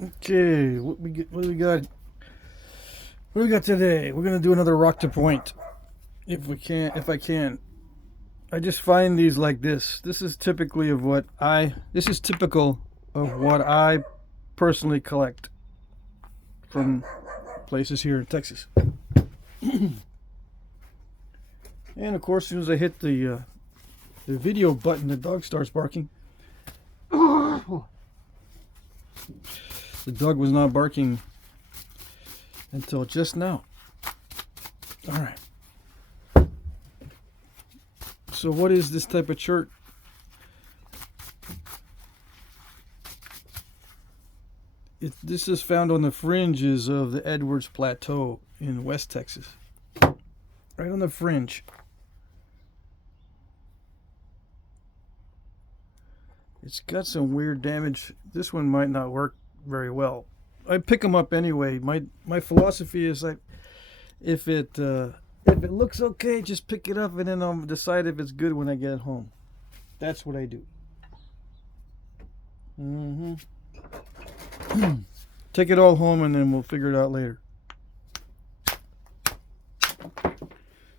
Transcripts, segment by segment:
Okay, what do we got? What do we got today? We're gonna do another rock to point, if I can. I just find these like this. This is typically of what I. This is typical of what I personally collect from places here in Texas. And of course, as soon as I hit the video button, the dog starts barking. The dog was not barking until just now. All right. So what is this type of chert? This is found on the fringes of the Edwards Plateau in West Texas. Right on the fringe. It's got some weird damage. This one might not work very well. I pick them up anyway. My philosophy is like, if it looks okay, just pick it up and then I'll decide if it's good when I get it home. That's what I do. Take it all home and then we'll figure it out later.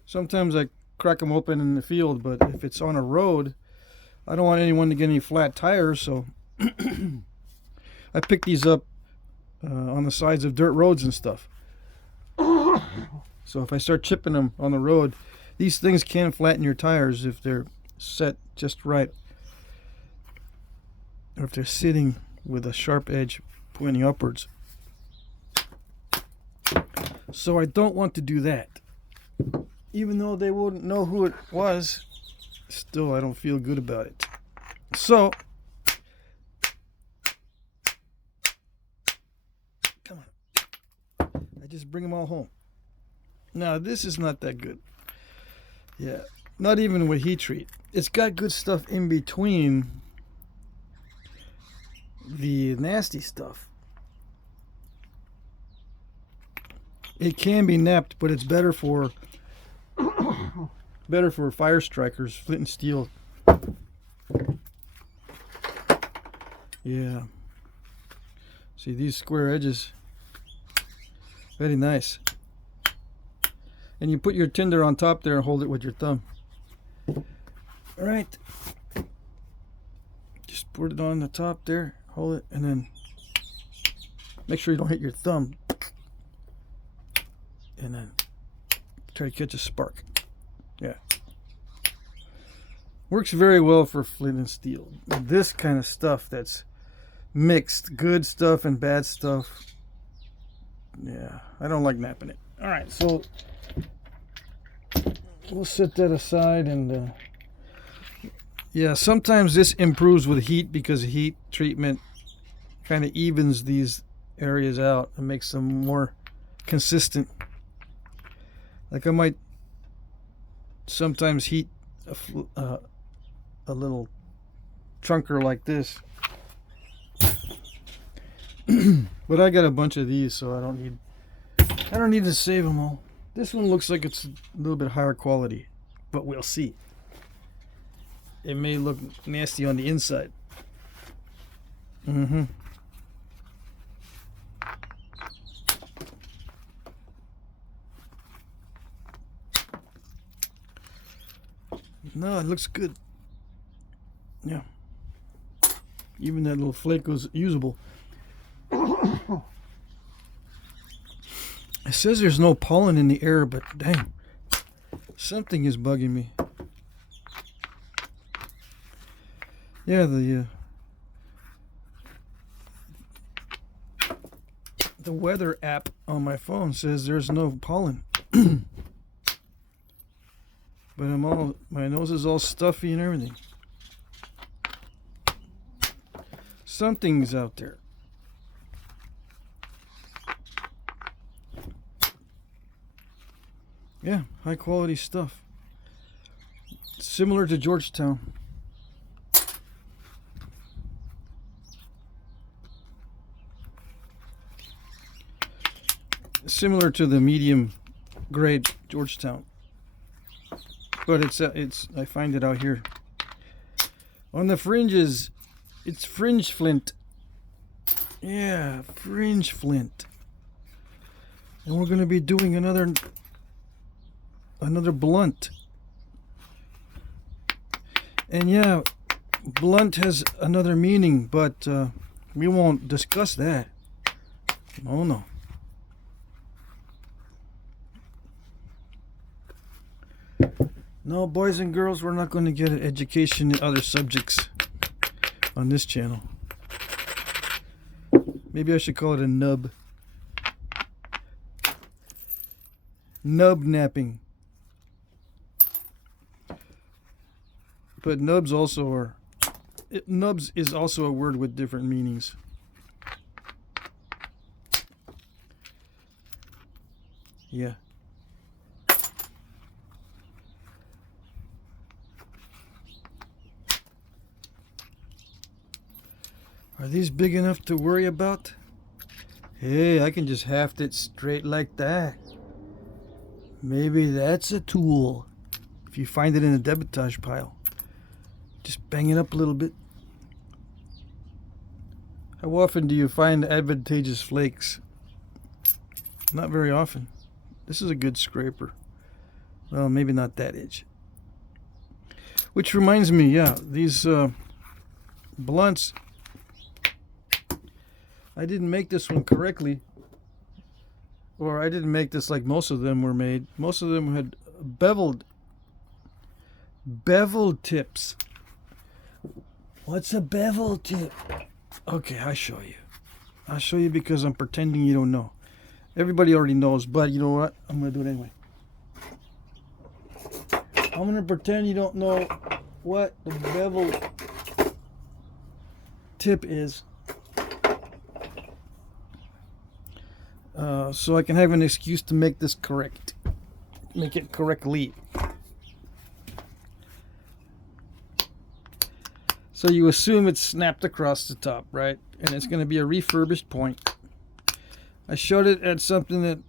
Sometimes I crack them open in the field, but if it's on a road, I don't want anyone to get any flat tires, so I pick these up on the sides of dirt roads and stuff. So if I start chipping them on the road, these things can flatten your tires if they're set just right, or if they're sitting with a sharp edge pointing upwards. So I don't want to do that. Even though they wouldn't know who it was, still I don't feel good about it. So come on, I just bring them all home. Now this is not that good. Yeah, not even with heat treat. It's got good stuff in between the nasty stuff. It can be napped, but it's better for fire strikers, flint and steel. Yeah. See these square edges? Very nice. And you put your tinder on top there and hold it with your thumb. All right. Just put it on the top there, hold it, and then make sure you don't hit your thumb. And then try to catch a spark. Yeah. Works very well for flint and steel. This kind of stuff that's mixed, good stuff and bad stuff. Yeah, I don't like napping it. All right, so we'll set that aside, and yeah, sometimes this improves with heat because heat treatment kind of evens these areas out and makes them more consistent. Like I might sometimes heat a little chunker like this, but I got a bunch of these, so I don't need to save them all. This one looks like it's a little bit higher quality, but we'll see. It may look nasty on the inside. No, it looks good. Yeah. Even that little flake was usable. It says there's no pollen in the air, but dang, something is bugging me. Yeah, the weather app on my phone says there's no pollen. But my nose is all stuffy and everything. Something's out there. Yeah, high quality stuff. Similar to Georgetown. Similar to the medium grade Georgetown. But it's I find it out here. On the fringes, it's fringe flint. Yeah, fringe flint. And we're going to be doing another blunt. And yeah, blunt has another meaning, but we won't discuss that. Oh no. No, boys and girls, we're not going to get an education in other subjects on this channel. Maybe I should call it a nub. Nub napping. But nubs also are... nubs is also a word with different meanings. Yeah. Are these big enough to worry about? Hey, I can just haft it straight like that. Maybe that's a tool. If you find it in a debitage pile, just bang it up a little bit. How often do you find advantageous flakes? Not very often. This is a good scraper. Well, maybe not that edge. Which reminds me, yeah, these blunts, I didn't make this one correctly. Or I didn't make this like most of them were made. Most of them had beveled tips. What's a bevel tip? Okay, I'll show you. I'll show you because I'm pretending you don't know. Everybody already knows, but you know what? I'm going to do it anyway. I'm going to pretend you don't know what the bevel tip is. So I can have an excuse to make this correct. Make it correctly. So you assume it's snapped across the top, right? And it's going to be a refurbished point. I showed it at something that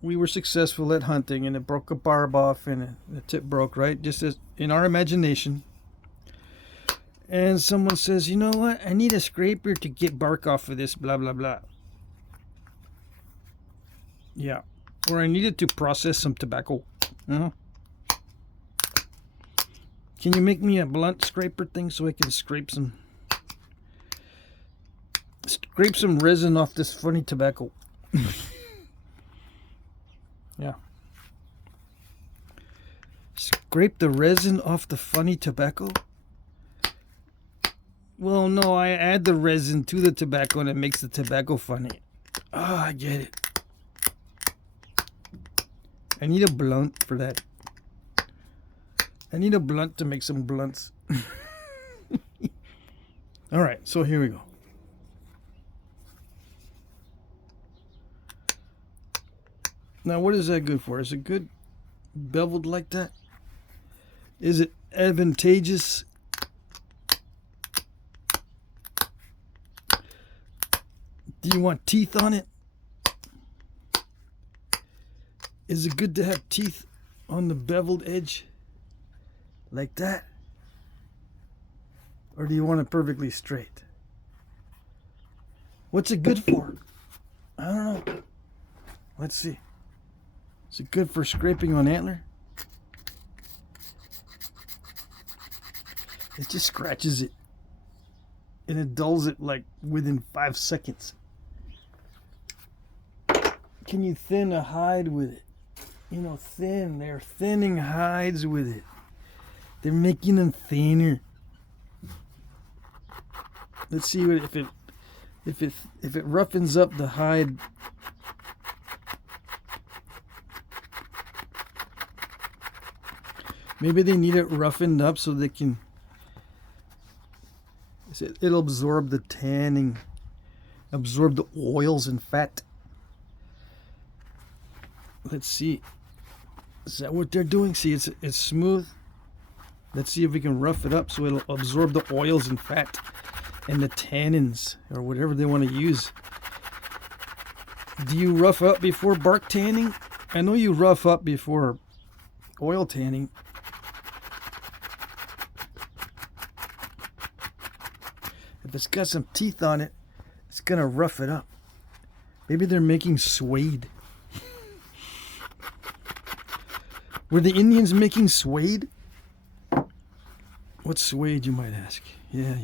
we were successful at hunting, and it broke a barb off and the tip broke, right? Just as in our imagination. And someone says, you know what? I need a scraper to get bark off of this, blah, blah, blah. Yeah. Or I needed to process some tobacco. Can you make me a blunt scraper thing so I can scrape some resin off this funny tobacco? Yeah. Scrape the resin off the funny tobacco? Well, no, I add the resin to the tobacco and it makes the tobacco funny. Ah, I get it. I need a blunt for that. I need a blunt to make some blunts. Alright, so here we go. Now, what is that good for? Is it good beveled like that? Is it advantageous? Do you want teeth on it? Is it good to have teeth on the beveled edge? Like that? Or do you want it perfectly straight? What's it good for? I don't know. Let's see. Is it good for scraping on antler? It just scratches it. And it dulls it like within 5 seconds. Can you thin a hide with it? You know, thin. They're thinning hides with it. They're making them thinner. Let's see what if it roughens up the hide. Maybe they need it roughened up so they can. It'll absorb the tanning, absorb the oils and fat. Let's see. Is that what they're doing? See, it's smooth. Let's see if we can rough it up so it'll absorb the oils and fat and the tannins or whatever they want to use. Do you rough up before bark tanning? I know you rough up before oil tanning. If it's got some teeth on it, It's gonna rough it up. Maybe they're making suede. Were the Indians making suede? What's suede, you might ask? Yeah.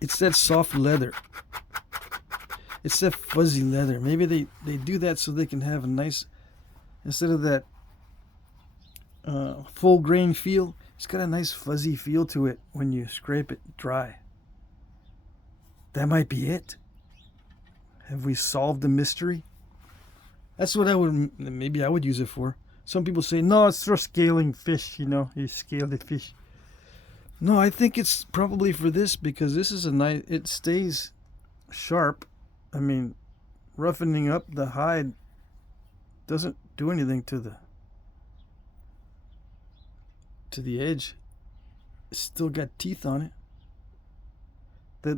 It's that soft leather. It's that fuzzy leather. Maybe they do that so they can have a nice, instead of that full grain feel, it's got a nice fuzzy feel to it when you scrape it dry. That might be it. Have we solved the mystery? That's what maybe I would use it for. Some people say, no, it's for scaling fish, you scale the fish. No, I think it's probably for this, because this is a nice, it stays sharp. I mean, roughening up the hide doesn't do anything to the edge. It's still got teeth on it.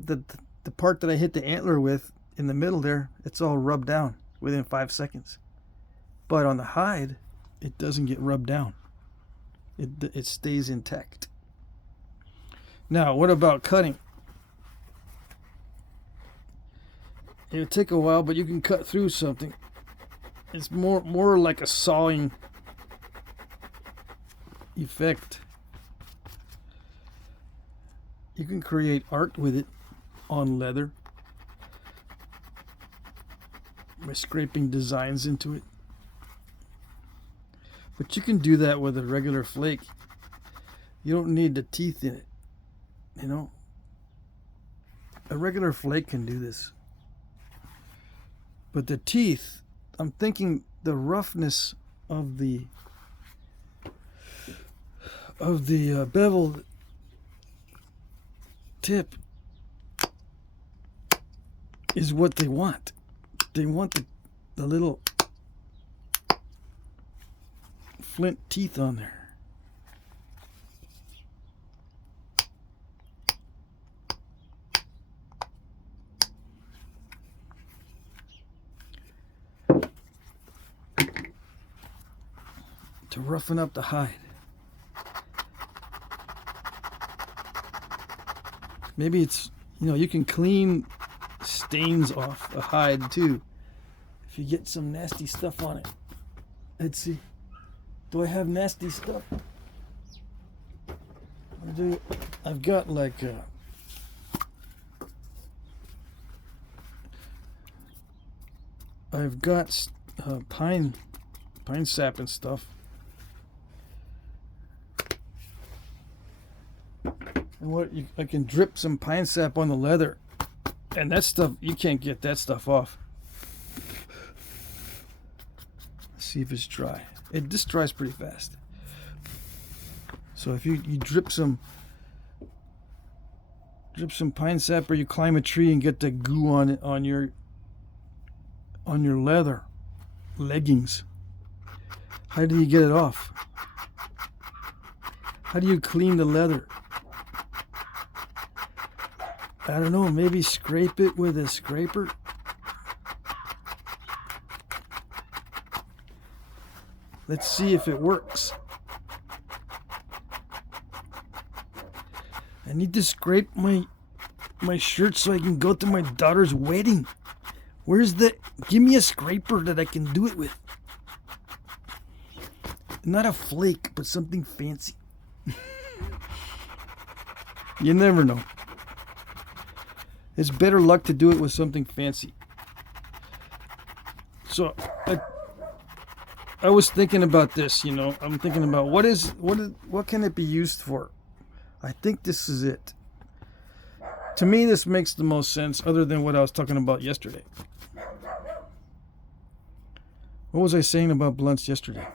The part that I hit the antler with in the middle there, it's all rubbed down within 5 seconds. But on the hide, it doesn't get rubbed down. It stays intact. Now, what about cutting? It'll take a while, but you can cut through something. It's more like a sawing effect. You can create art with it on leather by scraping designs into it. But you can do that with a regular flake. You don't need the teeth in it. A regular flake can do this. But the teeth, I'm thinking the roughness of the beveled tip is what they want. They want the little flint teeth on there. To roughen up the hide. Maybe it's, you can clean stains off a hide too. If you get some nasty stuff on it. Let's see. Do I have nasty stuff? I've got like I've got pine sap and stuff. And I can drip some pine sap on the leather, and that stuff, you can't get that stuff off. Let's see if it's dry. This dries pretty fast. So if you drip some pine sap, or you climb a tree and get the goo on it on your leather leggings, how do you get it off? How do you clean the leather? I don't know, maybe scrape it with a scraper? Let's see if it works. I need to scrape my shirt so I can go to my daughter's wedding. Give me a scraper that I can do it with. Not a flake, but something fancy. You never know. It's better luck to do it with something fancy. So I was thinking about this, I'm thinking about what can it be used for? I think this is it. To me, this makes the most sense, other than what I was talking about yesterday. What was I saying about blunts yesterday?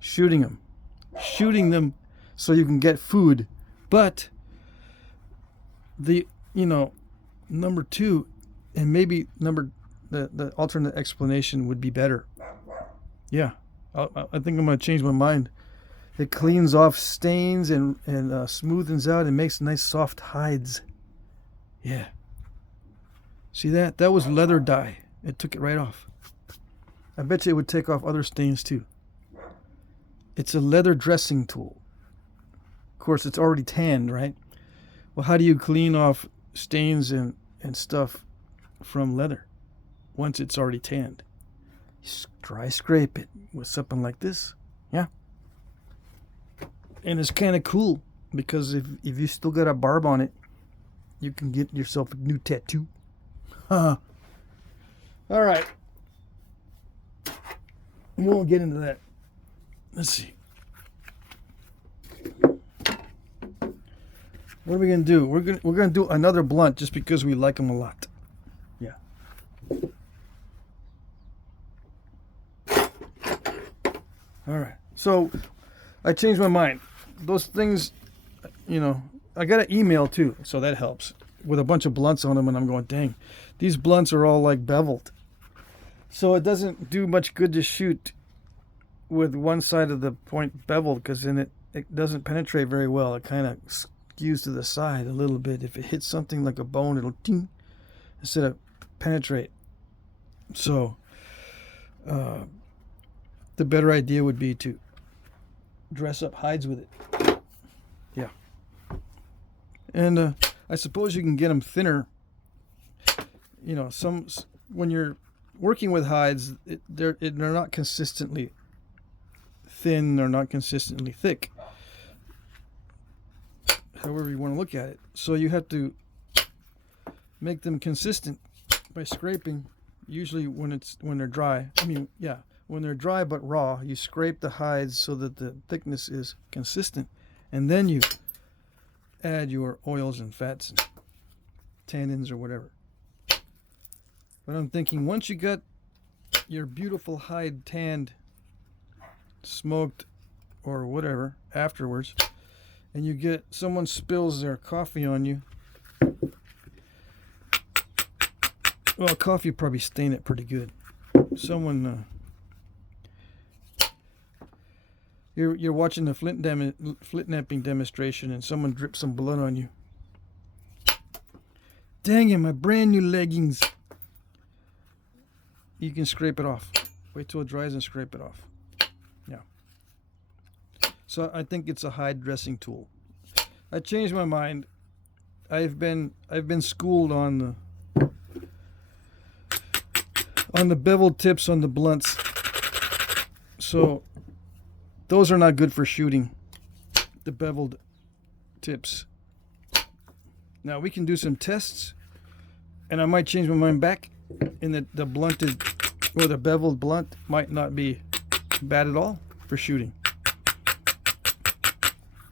Shooting them so you can get food. But number two, and maybe the alternate explanation would be better. Yeah, I think I'm going to change my mind. It cleans off stains and smoothens out and makes nice soft hides. Yeah. See that? That was leather dye. It took it right off. I bet you it would take off other stains too. It's a leather dressing tool. Of course, it's already tanned, right? Well, how do you clean off stains and stuff from leather once it's already tanned. Dry scrape it with something like this. Yeah. And it's kind of cool because if you still got a barb on it, you can get yourself a new tattoo. All right. We won't get into that. Let's see. What are we gonna do? We're gonna do another blunt just because we like them a lot. Yeah. All right. So I changed my mind. Those things, you know, I got an email too, so that helps, with a bunch of blunts on them, and I'm going, dang, these blunts are all like beveled. So it doesn't do much good to shoot with one side of the point beveled, because then it doesn't penetrate very well. It kind of skews to the side a little bit. If it hits something like a bone, it'll ting instead of penetrate. So the better idea would be to dress up hides with it. Yeah. And I suppose you can get them thinner. You know, when you're working with hides, they're not consistently thin, they're not consistently thick, however you want to look at it. So you have to make them consistent by scraping. Usually when they're dry, when they're dry but raw, you scrape the hides so that the thickness is consistent, and then you add your oils and fats and tannins or whatever. But I'm thinking, once you got your beautiful hide tanned, smoked, or whatever afterwards, and you get someone spills their coffee on you, well, coffee probably stain it pretty good. Someone you're watching the Flintknapping demonstration, and someone drips some blood on you. Dang it, my brand new leggings. You can scrape it off. Wait till it dries and scrape it off. Yeah. So I think it's a hide dressing tool. I changed my mind. I've been schooled on the beveled tips on the blunts. So those are not good for shooting, the beveled tips. Now we can do some tests, and I might change my mind back in that the blunted or the beveled blunt might not be bad at all for shooting.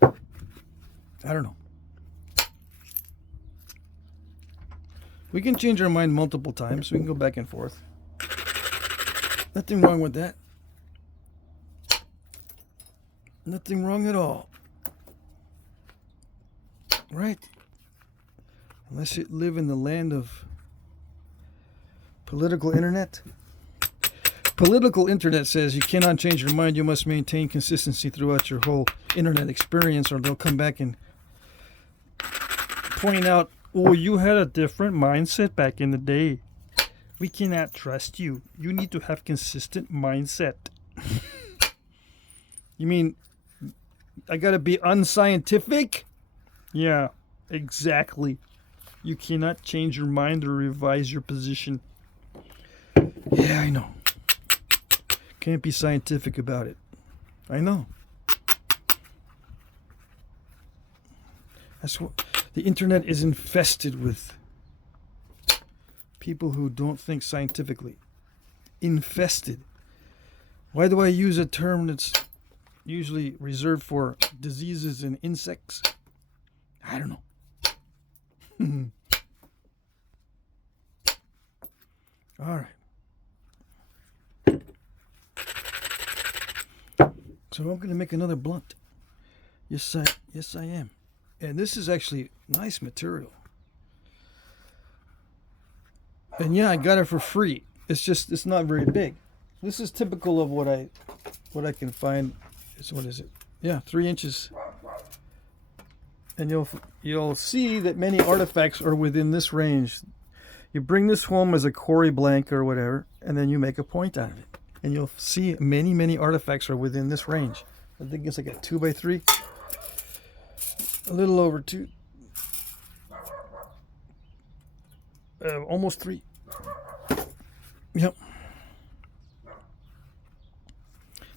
I don't know. We can change our mind multiple times. We can go back and forth. Nothing wrong with that. Nothing wrong at all. Right? Unless you live in the land of political internet. Political internet says you cannot change your mind. You must maintain consistency throughout your whole internet experience, or they'll come back and point out, oh, you had a different mindset back in the day. We cannot trust you. You need to have consistent mindset. You mean I gotta be unscientific? Yeah, exactly. You cannot change your mind or revise your position. Yeah, I know. Can't be scientific about it. I know. That's what the internet is infested with. People who don't think scientifically. Infested. Why do I use a term that's usually reserved for diseases and insects? I don't know. All right. So I'm going to make another blunt. Yes, I am. And this is actually nice material. And yeah, I got it for free. It's not very big. This is typical of what I can find. What is it? Yeah, 3 inches. And you'll see that many artifacts are within this range. You bring this home as a quarry blank or whatever, and then you make a point out of it. And you'll see many artifacts are within this range. I think it's like a 2x3. A little over 2 Almost 3. Yep.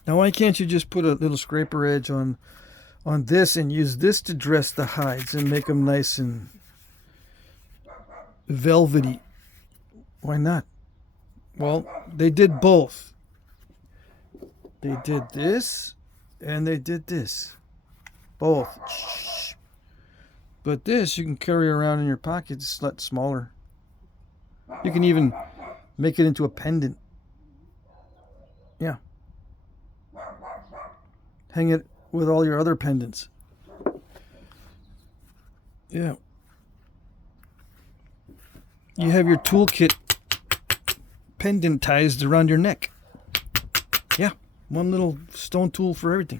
Now why can't you just put a little scraper edge on this and use this to dress the hides and make them nice and velvety? Why not? Well, they did both. They did this and they did this. Both. But this you can carry around in your pocket. It's a lot smaller. You can even make it into a pendant. Yeah. Hang it with all your other pendants. Yeah. You have your toolkit pendantized around your neck. Yeah. One little stone tool for everything.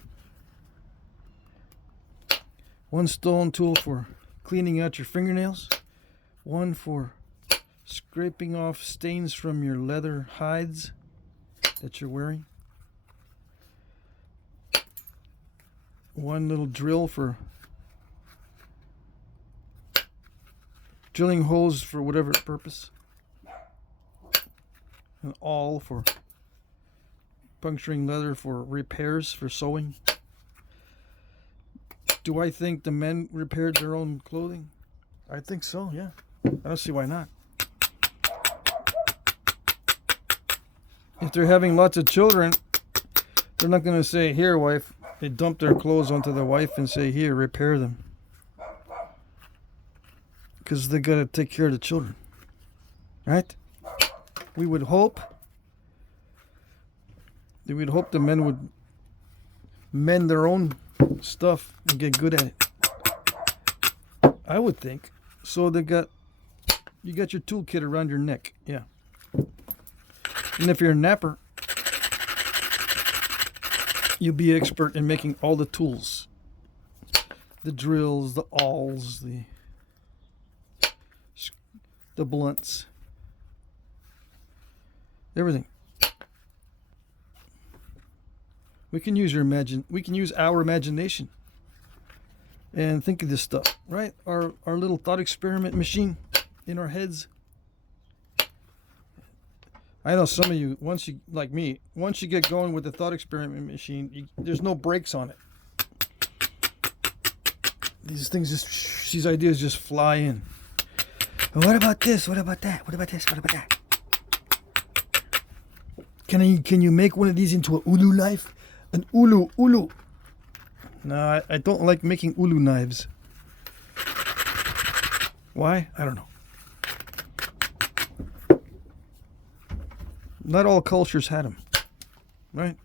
One stone tool for cleaning out your fingernails. One for scraping off stains from your leather hides that you're wearing. One little drill for drilling holes for whatever purpose. An awl for puncturing leather for repairs, for sewing. Do I think the men repaired their own clothing? I think so, yeah. I don't see why not. If they're having lots of children, they're not going to say, here, wife. They dump their clothes onto the wife and say, here, repair them. Because they got to take care of the children. Right? We would hope the men would mend their own stuff and get good at it. I would think. So you got your toolkit around your neck. Yeah. And if you're a napper, you'll be expert in making all the tools. The drills, the awls, the blunts. Everything. We can use our imagination and think of this stuff, right? Our little thought experiment machine in our heads. I know some of you, once you get going with the thought experiment machine, there's no brakes on it. These ideas just fly in. What about this? What about that? What about this? What about that? Can you make one of these into an ulu knife? An ulu. No, I don't like making ulu knives. Why? I don't know. Not all cultures had them, right?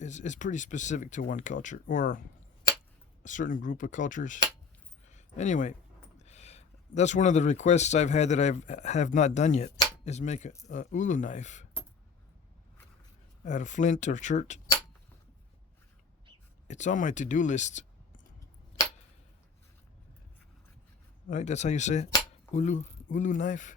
It's pretty specific to one culture or a certain group of cultures. Anyway, that's one of the requests I've had that I have not done yet, is make a ulu knife out of flint or chert. It's on my to-do list. Right, that's how you say it? Ulu knife.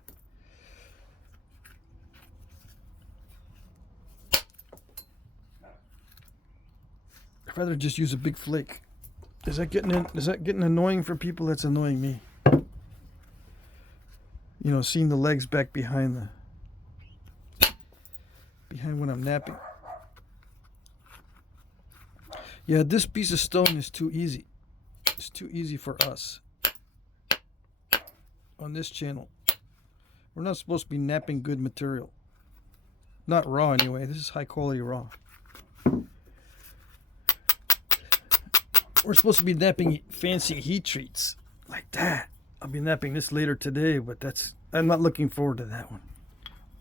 I'd rather just use a big flake. Is that getting annoying for people? That's annoying me. You know, seeing the legs back behind when I'm napping. Yeah, this piece of stone is too easy. It's too easy for us. On this channel, we're not supposed to be napping good material. Not raw anyway. This is high quality raw. We're supposed to be napping fancy heat treats like that. I'll be napping this later today, but I'm not looking forward to that one.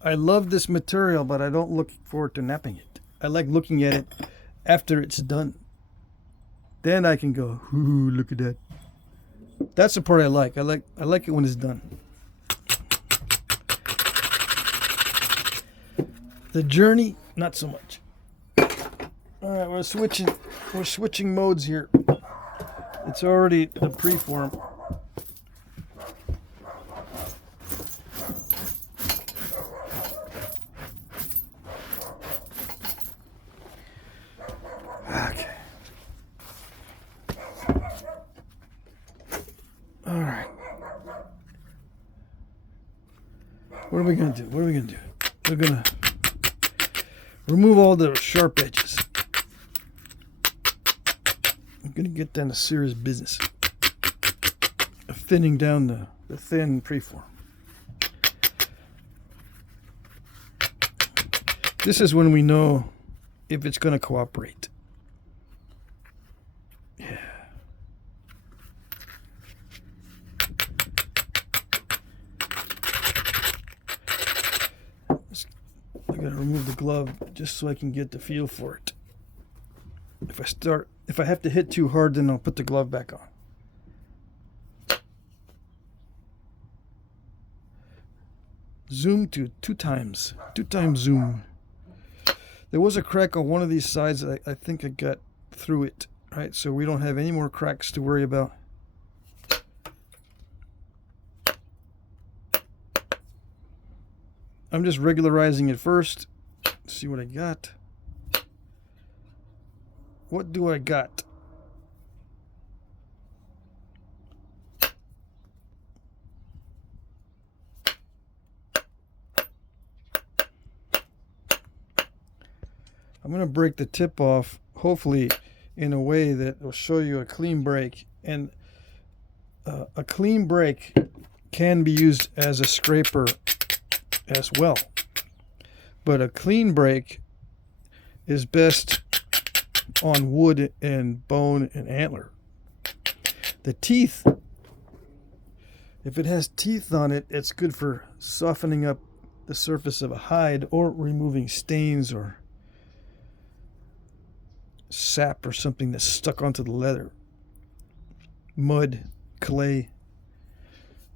I love this material, but I don't look forward to napping it. I like looking at it after it's done. Then I can go, ooh, look at that. That's the part I like. I like it when it's done. The journey, not so much. All right, we're switching modes here. It's already the preform. Okay. All right. What are we gonna do? What are we gonna do? We're gonna remove all the sharp edges. I'm gonna get down to serious business of thinning down the thin preform. This is when we know if it's gonna cooperate. Yeah. I gotta remove the glove just so I can get the feel for it. If I have to hit too hard, then I'll put the glove back on. Zoom to 2 times zoom. There was a crack on one of these sides that I think I got through it, right? So we don't have any more cracks to worry about. I'm just regularizing it first. Let's see what I got. What do I got? I'm going to break the tip off, hopefully in a way that will show you a clean break. And a clean break can be used as a scraper as well. But a clean break is best on wood and bone and antler. The teeth, if it has teeth on it, it's good for softening up the surface of a hide or removing stains or sap or something that's stuck onto the leather. Mud, clay.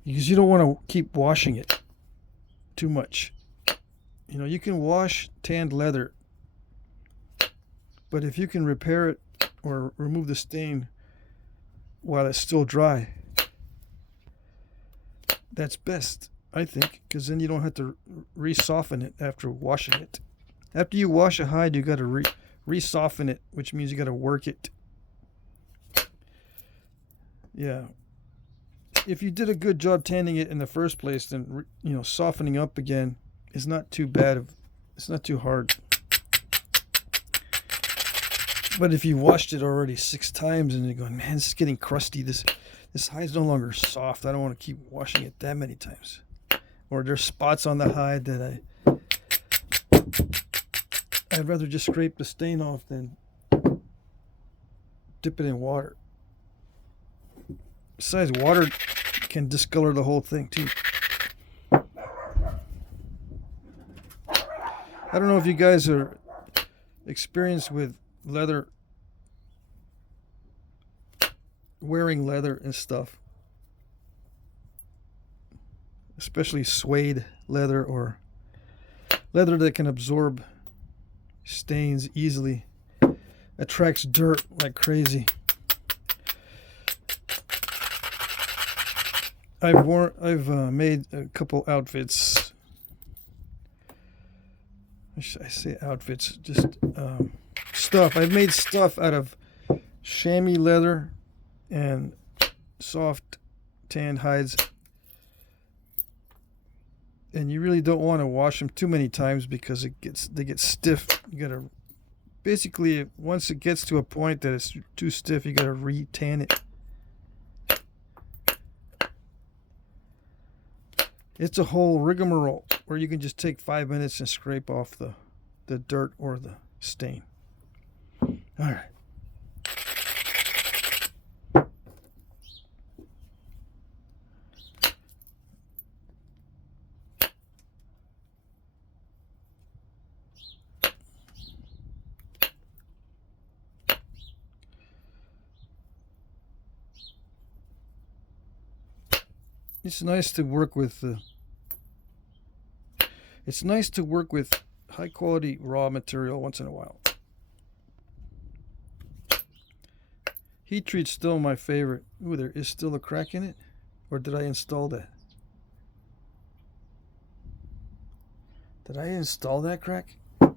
Because you don't want to keep washing it too much. You know, you can wash tanned leather, but if you can repair it or remove the stain while it's still dry, that's best, I think, because then you don't have to re-soften it after washing it. After you wash a hide, you got to re-soften it, which means you got to work it. Yeah. If you did a good job tanning it in the first place, then softening up again is not too bad. It's not too hard. But if you washed it already 6 times and you're going, man, this is getting crusty. This hide's no longer soft. I don't want to keep washing it that many times. Or there's spots on the hide that I'd rather just scrape the stain off than dip it in water. Besides, water can discolor the whole thing too. I don't know if you guys are experienced with leather, wearing leather and stuff, especially suede leather or leather that can absorb stains easily, attracts dirt like crazy. I've made a couple outfits. I say outfits, just stuff. I've made stuff out of chamois leather and soft tanned hides, and you really don't want to wash them too many times because they get stiff. You gotta basically, once it gets to a point that it's too stiff, you gotta re-tan it. It's a whole rigmarole where you can just take 5 minutes and scrape off the dirt or the stain. All right. It's nice to work with high quality raw material once in a while. Heat treat's still my favorite. Ooh, there is still a crack in it? Or did I install that? Did I install that crack? I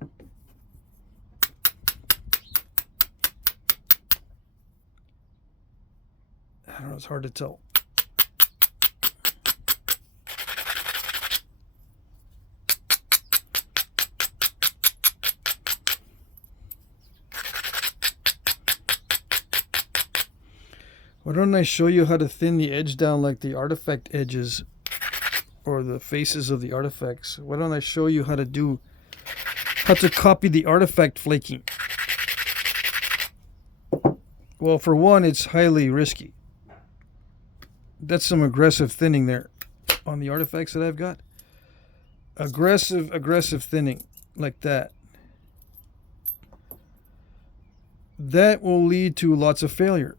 don't know, it's hard to tell. Why don't I show you how to thin the edge down like the artifact edges or the faces of the artifacts? Why don't I show you how to copy the artifact flaking? Well, for one, it's highly risky. That's some aggressive thinning there on the artifacts that I've got. Aggressive thinning like that. That will lead to lots of failure.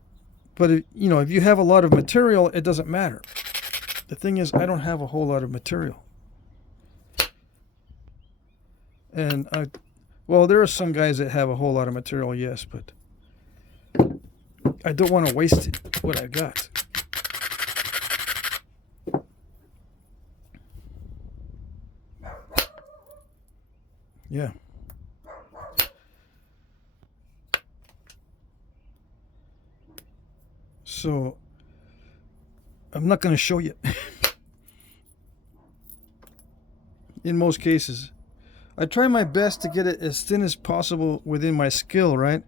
But if you have a lot of material, it doesn't matter. The thing is, I don't have a whole lot of material. And well, there are some guys that have a whole lot of material, yes, but I don't want to waste it, what I got. Yeah. So, I'm not going to show you. In most cases. I try my best to get it as thin as possible within my skill, right?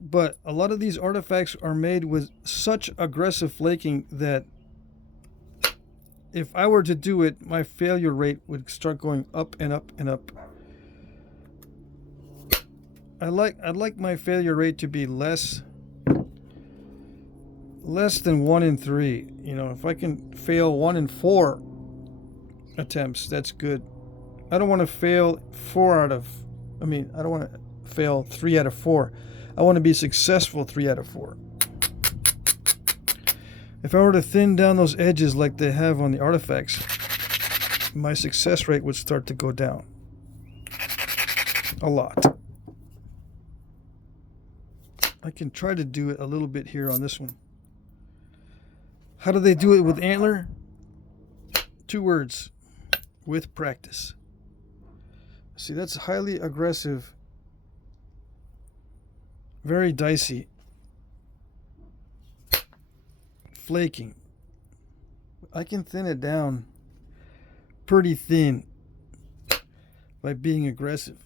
But a lot of these artifacts are made with such aggressive flaking that if I were to do it, my failure rate would start going up and up and up. I'd like my failure rate to be less than 1 in 3. If I can fail 1 in 4 attempts, that's good. I don't want to fail I don't want to fail 3 out of 4. I want to be successful 3 out of 4. If I were to thin down those edges like they have on the artifacts, my success rate would start to go down a lot. I can try to do it a little bit here on this one. How do they do it with antler? 2 words: with practice. See, that's highly aggressive, very dicey flaking. I can thin it down pretty thin by being aggressive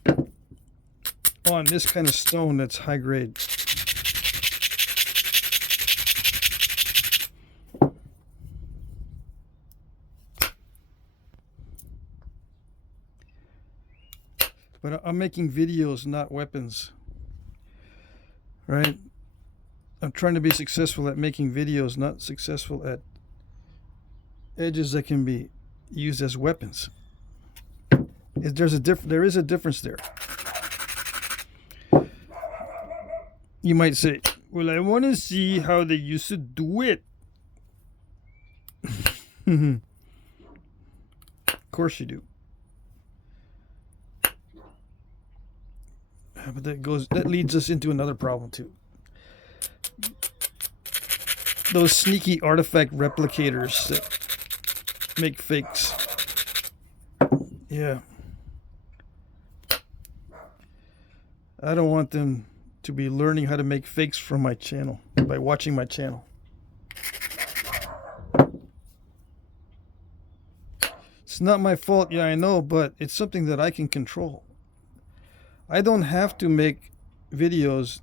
on this kind of stone that's high grade. But I'm making videos, not weapons, right? I'm trying to be successful at making videos, not successful at edges that can be used as weapons. There is a difference there. You might say, well, I want to see how they used to do it. Of course you do. But that leads us into another problem too. Those sneaky artifact replicators that make fakes. Yeah. I don't want them to be learning how to make fakes from my channel by watching my channel. It's not my fault, yeah, I know, but it's something that I can control. I don't have to make videos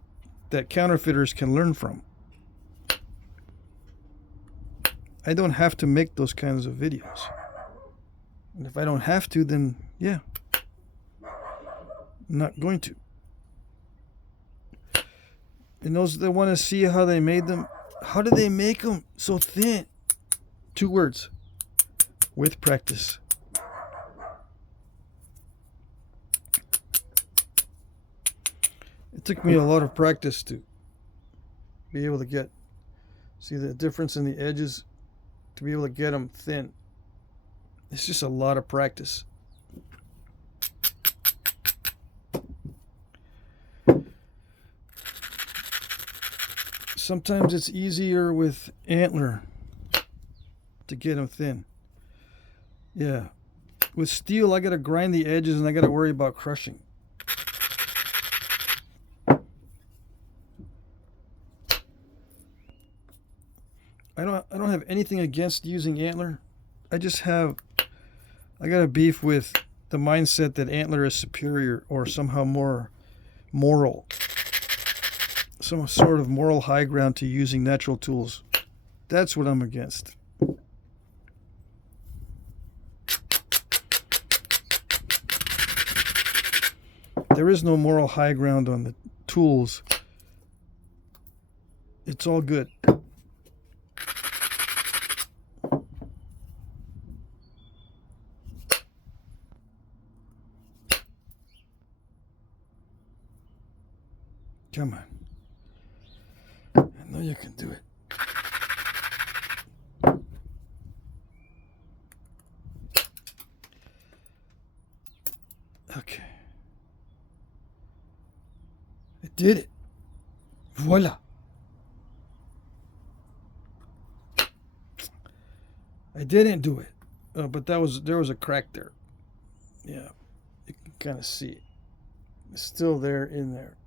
that counterfeiters can learn from. I don't have to make those kinds of videos. And if I don't have to, then yeah, I'm not going to. And those that want to see how they made them, how did they make them so thin? 2 words: with practice. It took me a lot of practice to be able to see the difference in the edges, to be able to get them thin. It's just a lot of practice. Sometimes it's easier with antler to get them thin. Yeah. With steel, I got to grind the edges and I got to worry about crushing. I don't have anything against using antler. I got a beef with the mindset that antler is superior or somehow more moral. some sort of moral high ground to using natural tools. That's what I'm against. There is no moral high ground on the tools. It's all good. Come on. I know you can do it. Okay. I did it. Voila. I didn't do it. But there was a crack there. Yeah. You can kind of see it. It's still there in there.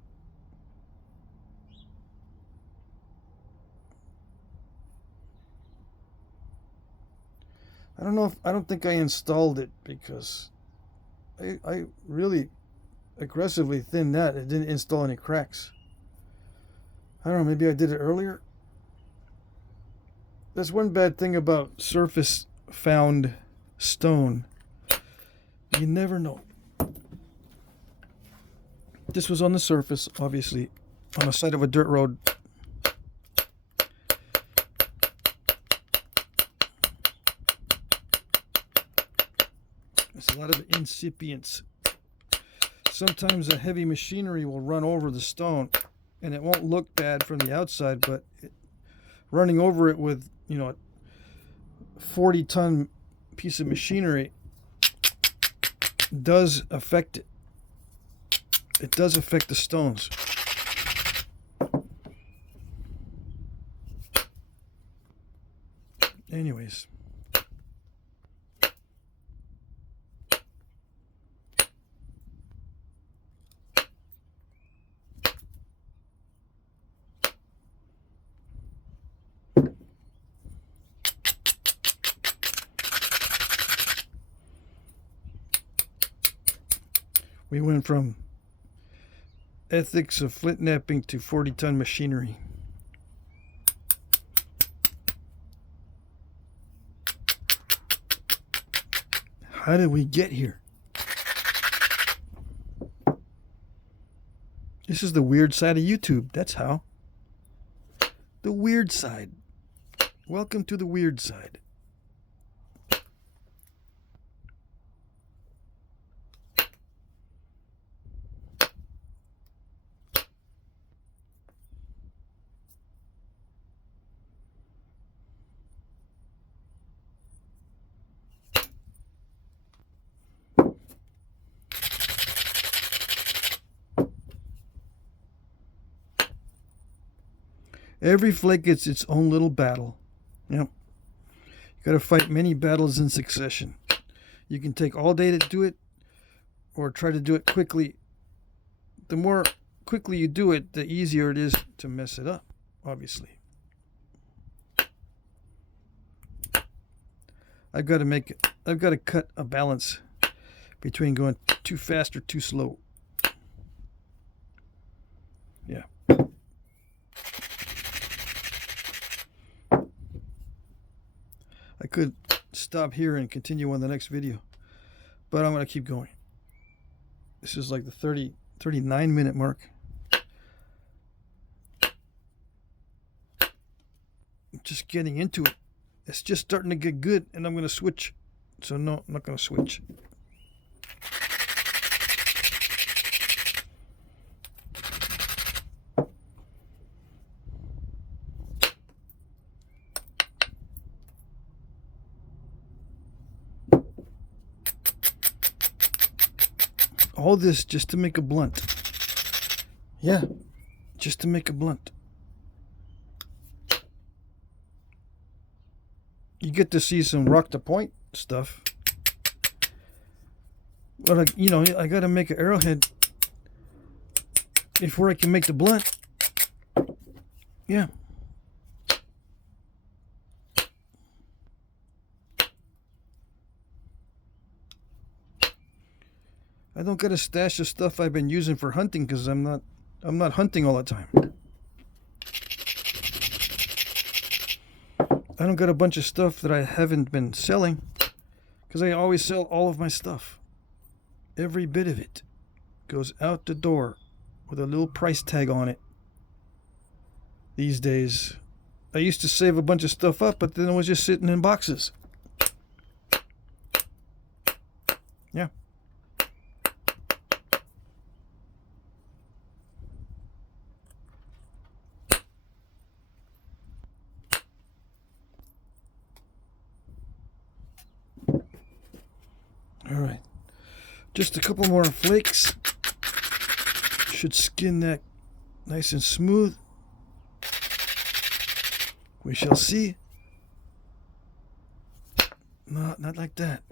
I don't think I installed it because I really aggressively thinned that. It didn't install any cracks. I don't know, maybe I did it earlier. That's one bad thing about surface found stone. You never know. This was on the surface, obviously, on the side of a dirt road. There's a lot of incipients. Sometimes a heavy machinery will run over the stone, and it won't look bad from the outside, but running over it with, a 40-ton piece of machinery does affect it. It does affect the stones. Anyways. We went from ethics of Flintknapping to 40-ton machinery. How did we get here? This is the weird side of YouTube. That's how. The weird side. Welcome to the weird side. Every flake gets its own little battle. Yep. You got to fight many battles in succession. You can take all day to do it, or try to do it quickly. The more quickly you do it, the easier it is to mess it up, obviously. I've got to cut a balance between going too fast or too slow. Yeah. I could stop here and continue on the next video, but I'm going to keep going. This is like the 39-minute mark. I'm just getting into it. It's just starting to get good, and I'm going to switch. So no, I'm not going to switch. All this just to make a blunt. Yeah, just to make a blunt. You get to see some rock to point stuff. But I got to make an arrowhead before I can make the blunt. Yeah. I don't got a stash of stuff I've been using for hunting because I'm not hunting all the time. I don't got a bunch of stuff that I haven't been selling, because I always sell all of my stuff. Every bit of it goes out the door with a little price tag on it. These days, I used to save a bunch of stuff up, but then it was just sitting in boxes. Yeah. All right. Just a couple more flakes. Should skin that nice and smooth. We shall see. No, not like that.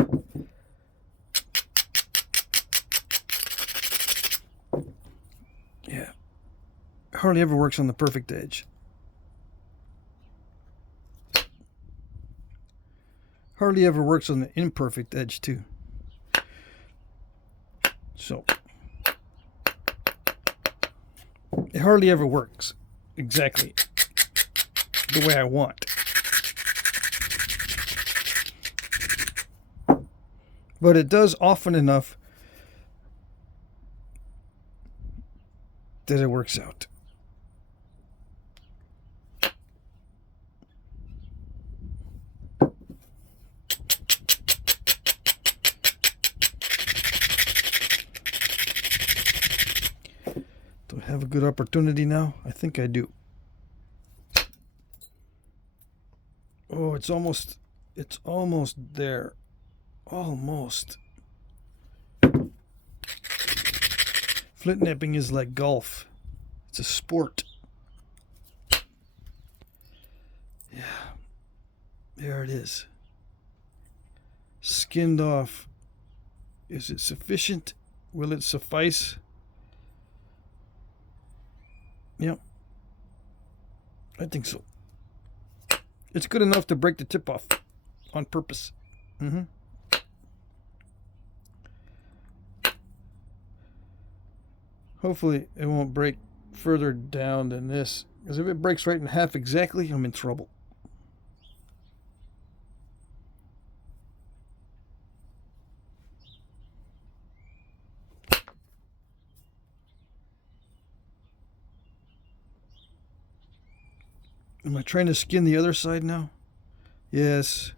Yeah. Hardly ever works on the perfect edge. Hardly ever works on the imperfect edge too. So it hardly ever works exactly the way I want. But it does often enough that it works out. Do I have a good opportunity now? I think I do. Oh, it's almost there. Almost. Flintknapping is like golf. It's a sport. Yeah. There it is. Skinned off. Is it sufficient? Will it suffice? Yep. I think so. It's good enough to break the tip off on purpose. Hopefully it won't break further down than this, because if it breaks right in half exactly, I'm in trouble. Am I trying to skin the other side now? Yes.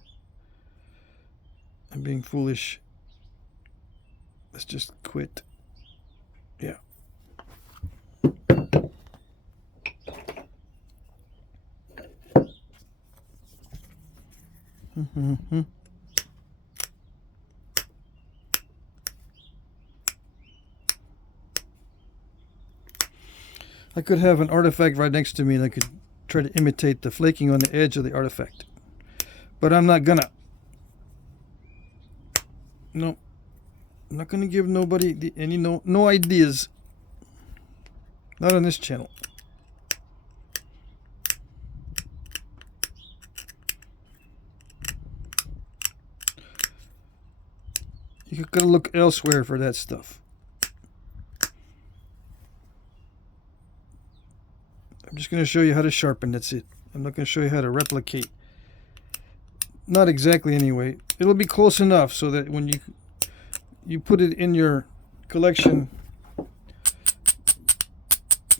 I'm being foolish. Let's just quit. Yeah. I could have an artifact right next to me and I could try to imitate the flaking on the edge of the artifact. But I'm not gonna. No. I'm not gonna give nobody any no ideas. Not on this channel. You gotta look elsewhere for that stuff. I'm just going to show you how to sharpen, that's it. I'm not going to show you how to replicate. Not exactly anyway. It'll be close enough so that when you put it in your collection,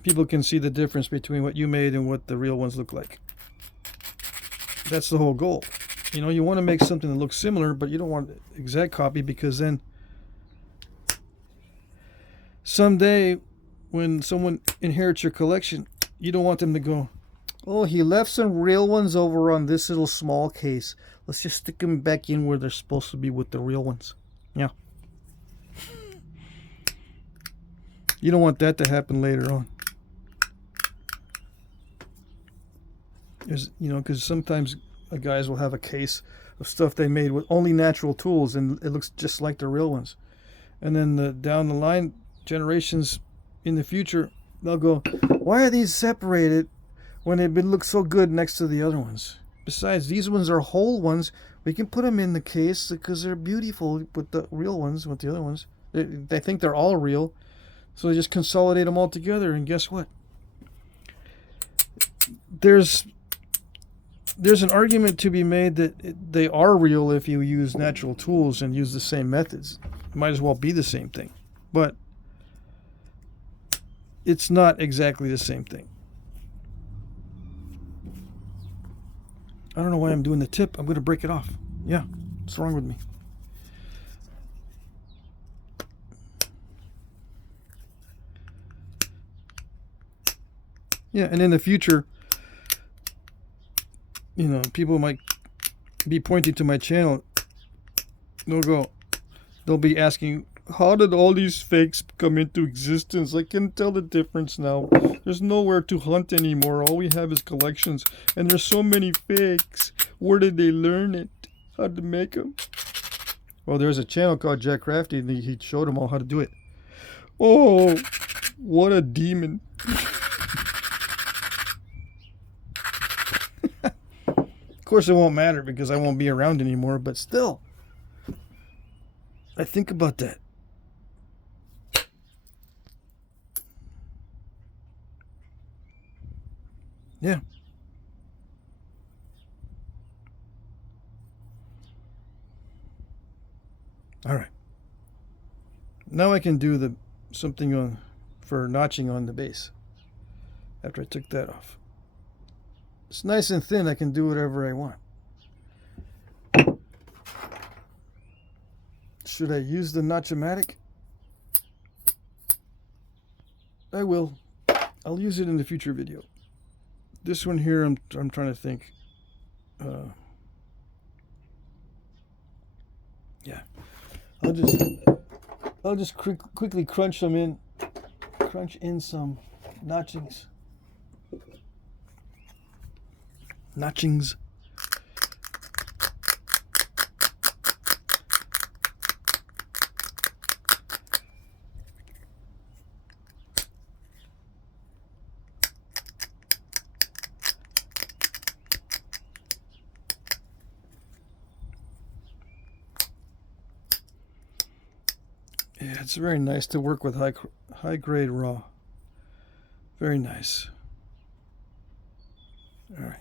people can see the difference between what you made and what the real ones look like. That's the whole goal. You know, you want to make something that looks similar, but you don't want an exact copy, because then someday when someone inherits your collection, you don't want them to go, oh, he left some real ones over on this little small case. Let's just stick them back in where they're supposed to be with the real ones. Yeah. You don't want that to happen later on. There's, you know, because sometimes guys will have a case of stuff they made with only natural tools and it looks just like the real ones. And then down the line, generations in the future, they'll go, why are these separated when they look so good next to the other ones? Besides, these ones are whole ones. We can put them in the case because they're beautiful with the real ones, with the other ones. They think they're all real. So they just consolidate them all together, and guess what? There's there's an argument to be made that they are real if you use natural tools and use the same methods. It might as well be the same thing. But it's not exactly the same thing. I don't know why I'm doing the tip. I'm going to break it off. Yeah, what's wrong with me? Yeah, and in the future, you know, people might be pointing to my channel. They'll be asking, how did all these fakes come into existence? I can tell the difference now. There's nowhere to hunt anymore. All we have is collections. And there's so many fakes. Where did they learn it? How to make them? Well, there's a channel called Jack Crafty, and he showed them all how to do it. Oh, what a demon. Of course, it won't matter because I won't be around anymore, but still, I think about that. Yeah. All right. Now I can do something for notching on the base after I took that off. It's nice and thin. I can do whatever I want. Should I use the Notch-O-Matic? I will. I'll use it in the future video. This one here, I'm trying to think. Yeah. I'll just quickly crunch in some notchings. Notchings. Yeah, it's very nice to work with high grade raw. Very nice. All right.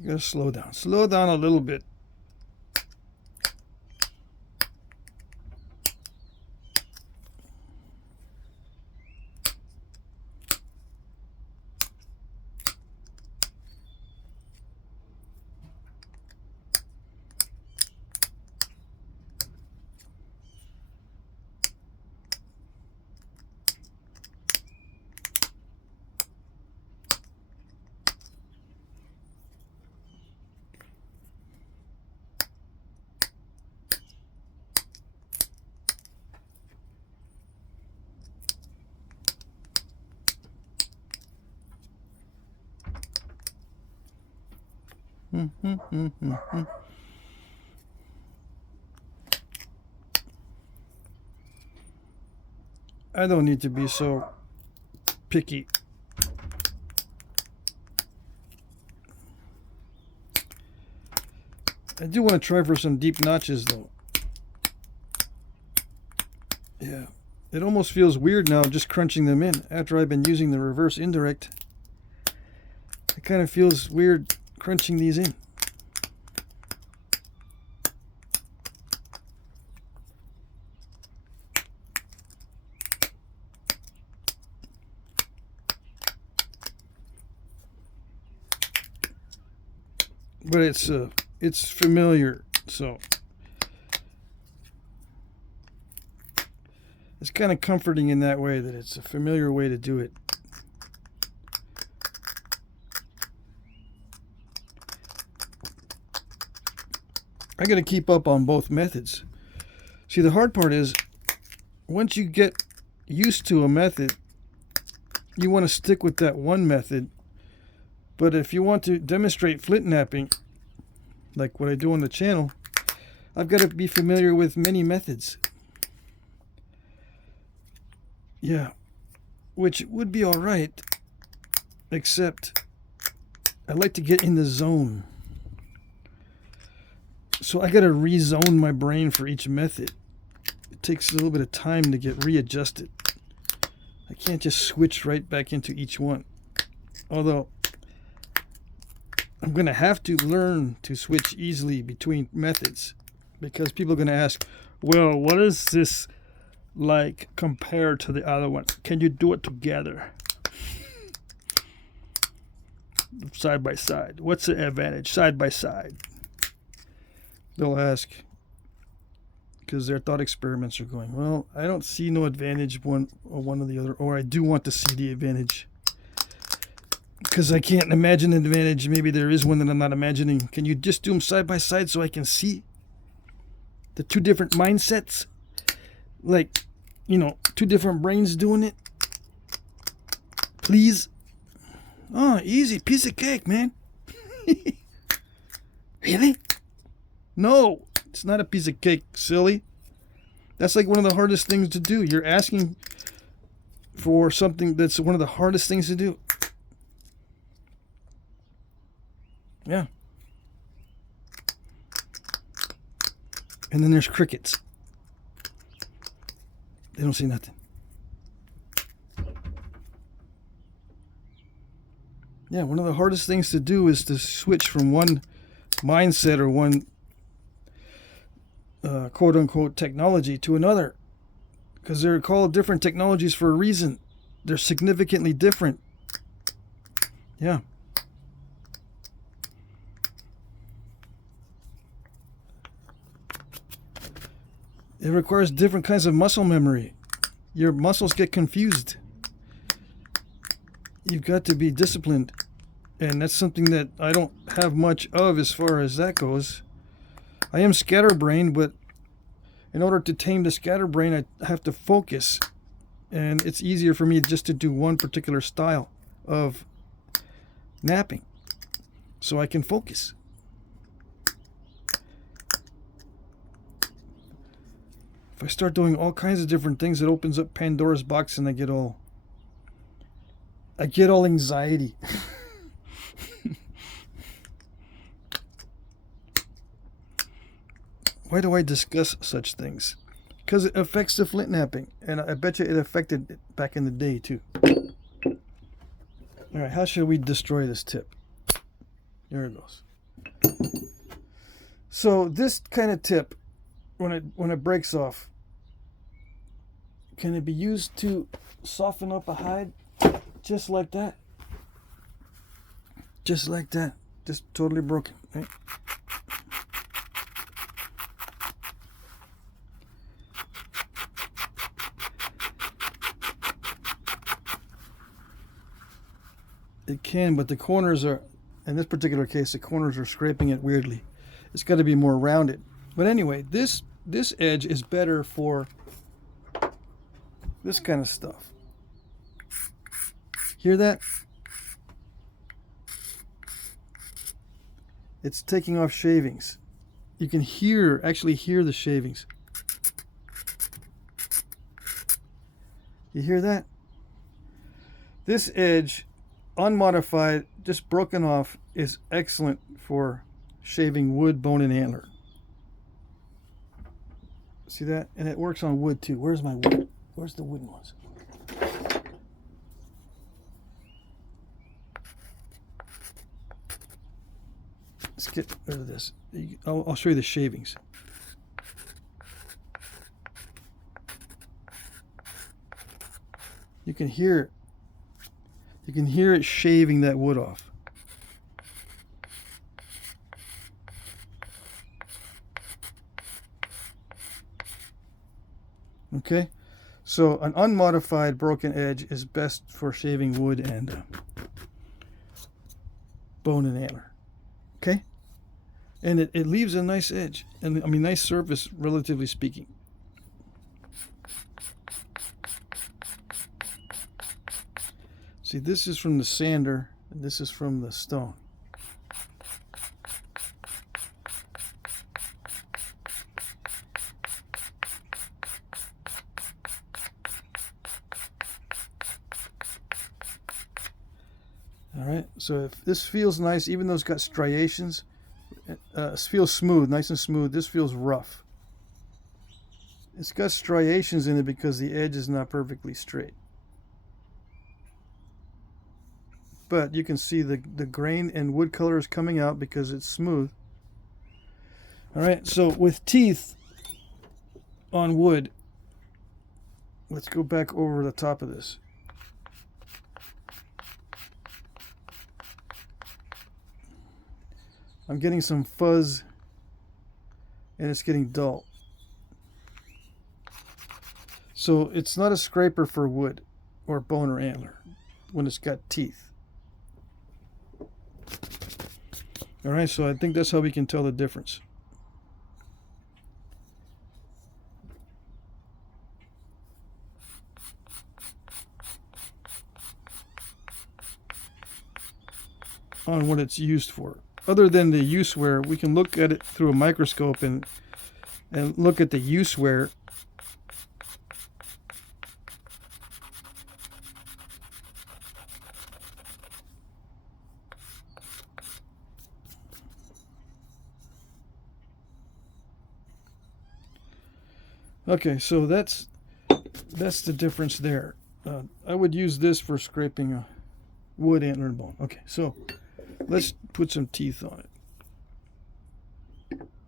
You gotta slow down. Slow down a little bit. I don't need to be so picky. I do want to try for some deep notches though. Yeah, it almost feels weird now just crunching them in after I've been using the reverse indirect. It kind of feels weird crunching these in. But it's familiar, so it's kind of comforting in that way that it's a familiar way to do it. I got to keep up on both methods. See, the hard part is once you get used to a method, you want to stick with that one method. But if you want to demonstrate flint knapping, like what I do on the channel, I've got to be familiar with many methods. Yeah, which would be all right except I like to get in the zone. So I got to rezone my brain for each method. It takes a little bit of time to get readjusted. I can't just switch right back into each one. Although I'm going to have to learn to switch easily between methods, because people are going to ask, well, what is this like compared to the other one? Can you do it together? Side by side. What's the advantage? Side by side. They'll ask, because their thought experiments are going, well, I don't see no advantage one or the other, or I do want to see the advantage, because I can't imagine an advantage. Maybe there is one that I'm not imagining. Can you just do them side by side so I can see the two different mindsets? Like, you know, two different brains doing it? Please? Oh, easy. Piece of cake, man. Really? No, it's not a piece of cake, silly. That's like one of the hardest things to do. You're asking for something that's one of the hardest things to do. Yeah. And then there's crickets. They don't say nothing. Yeah, one of the hardest things to do is to switch from one mindset or one quote-unquote technology to another, because they're called different technologies for a reason. They're significantly different. Yeah. It requires different kinds of muscle memory. Your muscles get confused. You've got to be disciplined, and that's something that I don't have much of as far as that goes. I am scatterbrained, but in order to tame the scatterbrain, I have to focus. And it's easier for me just to do one particular style of knapping, so I can focus. If I start doing all kinds of different things, it opens up Pandora's box, and I get all anxiety. Why do I discuss such things? Because it affects the flint knapping, and I bet you it affected it back in the day too. All right, how should we destroy this tip? Here it goes. So this kind of tip, when it breaks off, can it be used to soften up a hide? Just like that. Just like that. Just totally broken, right? It can, but the corners are, in this particular case, the corners are scraping it weirdly. It's got to be more rounded. But anyway, this edge is better for this kind of stuff. Hear that? It's taking off shavings. You can actually hear the shavings. You hear that? This edge, unmodified, just broken off, is excellent for shaving wood, bone, and antler. See that? And it works on wood too. Where's my wood? Where's the wooden ones? Let's get rid of this. I'll show you the shavings. You can hear it. You can hear it shaving that wood off. Okay, so an unmodified broken edge is best for shaving wood and bone and antler. Okay, and it leaves a nice edge, and I mean nice surface, relatively speaking. See, this is from the sander, and this is from the stone. All right, so if this feels nice, even though it's got striations, it feels smooth, nice and smooth. This feels rough. It's got striations in it because the edge is not perfectly straight. But you can see the grain and wood color is coming out because it's smooth. All right, so with teeth on wood, let's go back over the top of this. I'm getting some fuzz and it's getting dull. So it's not a scraper for wood or bone or antler when it's got teeth. All right, so I think that's how we can tell the difference. On what it's used for. Other than the use wear, we can look at it through a microscope and look at the use wear. Okay, so that's the difference there. I would use this for scraping a wood, antler, and bone. Okay, so let's put some teeth on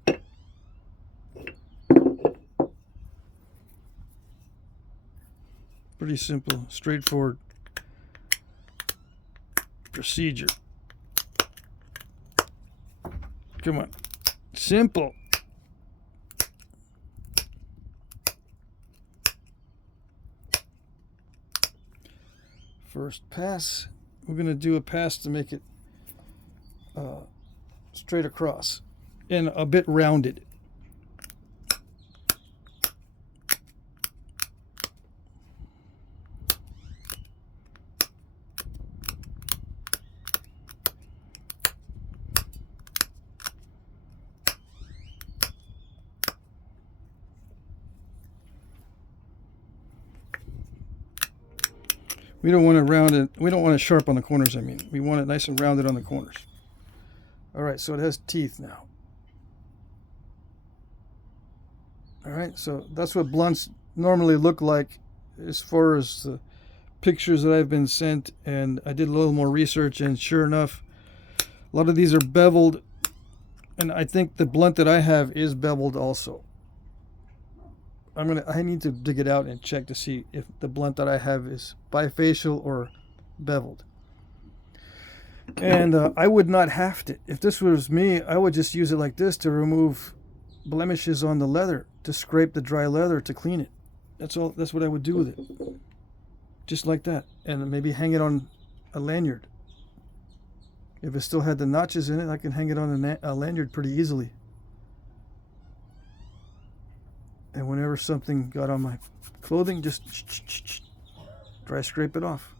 it. Pretty simple, straightforward procedure. Come on, simple. First pass, we're going to do a pass to make it straight across and a bit rounded. We don't want to round it. We don't want it sharp on the corners. I mean, we want it nice and rounded on the corners. All right, so it has teeth now. All right, so that's what blunts normally look like as far as the pictures that I've been sent, and I did a little more research, and sure enough, a lot of these are beveled, and I think the blunt that I have is beveled also. I need to dig it out and check to see if the blunt that I have is bifacial or beveled. And I would not have to. If this was me, I would just use it like this to remove blemishes on the leather, to scrape the dry leather to clean it. That's all. That's what I would do with it. Just like that. And maybe hang it on a lanyard. If it still had the notches in it, I can hang it on a lanyard pretty easily. And whenever something got on my clothing, just dry scrape it off.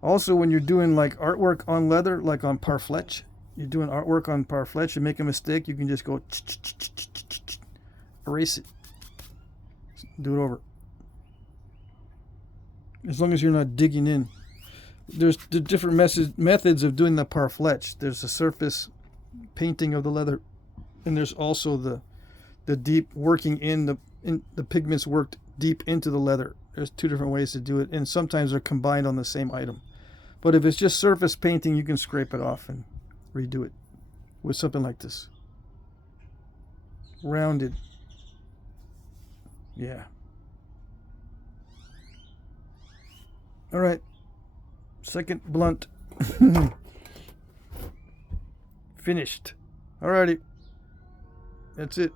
Also, when you're doing like artwork on leather, like on parfleche, you're doing artwork on parfleche, you make a mistake, you can just go erase it. Do it over. As long as you're not digging in. There's the different methods of doing the parfleche. There's the surface painting of the leather, and there's also the deep working in the pigments worked deep into the leather. There's two different ways to do it, and sometimes they're combined on the same item. But if it's just surface painting, you can scrape it off and redo it with something like this. Rounded. Yeah. All right. Second blunt. Finished. Alrighty. That's it.